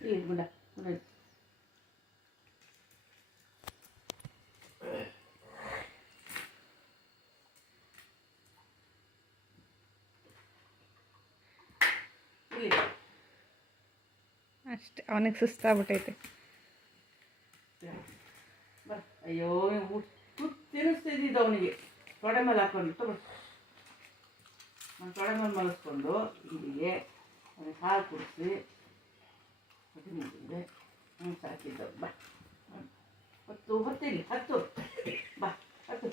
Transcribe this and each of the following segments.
ಇಲ್ಲಿ ಬಿಡ ಬಿಡ. ಅಷ್ಟೇ, ಅವನಿಗೆ ಸುಸ್ತಾಗ್ಬಿಟ್ಟೈತೆ. ಅಯ್ಯೋ ತಿನ್ನಿಸ್ತಾ ಇದ್ದಿದ್ದು ಅವನಿಗೆ. ತೊಡೆ ಮೇಲೆ ಹಾಕೊಂಡು ತಗೋ, ನಾನು ತೊಡೆ ಮೇಲೆ ಮಲಗಿಸ್ಕೊಂಡು ಇಲ್ಲಿಗೆ ಅವನಿಗೆ ಹಾಲು ಕುಡಿಸಿ ಹೊಟ್ಟೆ ಮುಗಿದ್ರೆ ಸಾಕಿದ್ದ. ಬಾ ಹತ್ತು ಇಲ್ಲಿ ಹತ್ತು, ಬಾ ಹತ್ತು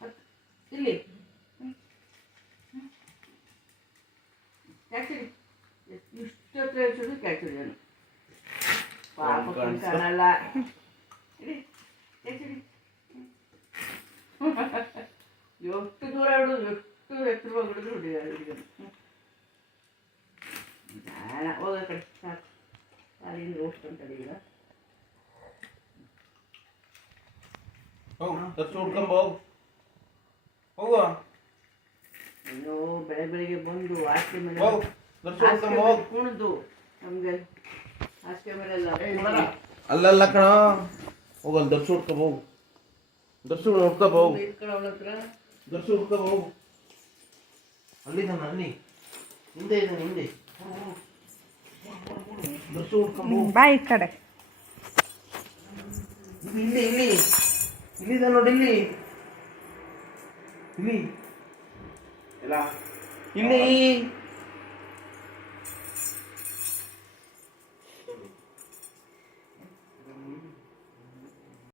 ಹತ್ತು ಇಲ್ಲಿ ಕ್ಯಾಚುಡಿ. ಇಷ್ಟು ಹತ್ರ ಹೇಳ್ಸೋದು ಕ್ಯಾಚುಡಿ ಅವನು. ಪಾಪ ಕಾಣಲ್ಲ. ಇಡಿ ಕ್ಯಾಚುಡಿ. ಎಷ್ಟು ದೂರ ಹಿಡಿದು ಎಷ್ಟು ಎತ್ತರವಾಗಿ ಹಿಡಿದ್ರು ಹುಡುಗನು. ಬೇಡ ಹೋಗ ಕಡೆ ಸಾಕು. ಅಲ್ಲಿಂದ ಹೋಗ್ತಂತಡಿ ಈಗ. ಅಯ್ಯೋ ಬೆಳಗ್ಗೆ ಬಂದು ಹಾಸಿಗೆ ಮೇಲೆ ಕುಣಿದು ನಮ್ಗೆ ಹಾಸಿಗೆ ಮೇಲೆಲ್ಲ ಅಲ್ಲಲ್ಲ ಕಣ ಹೋಗಲ್ಲ. ದರ್ಶು ಹುಡ್ಕೊ ಹೋಗು, ದರ್ಶು ಹುಡ್ಕೊ ಹೋಗು, ಅವಳ ಹತ್ರ ದರ್ಶು ಹುಡ್ಕೊ ಹೋಗು. ಅಲ್ಲಿದ್ದಾನೆ ಅಲ್ಲಿ ಹಿಂದೆ ಇದ್ದಾನೆ, ಹಿಂದೆ ದರ್ಶು ಹುಡ್ಕೊ ಹೋಗು. ಬಾ ಈ ಕಡೆ. ಇಲ್ಲಿ ಇಲ್ಲಿ ಇಲ್ಲಿದೆ ನೋಡಿ, ಇಲ್ಲಿ ಇಲ್ಲಿ ಇಲ್ಲ ಇಲ್ಲಿ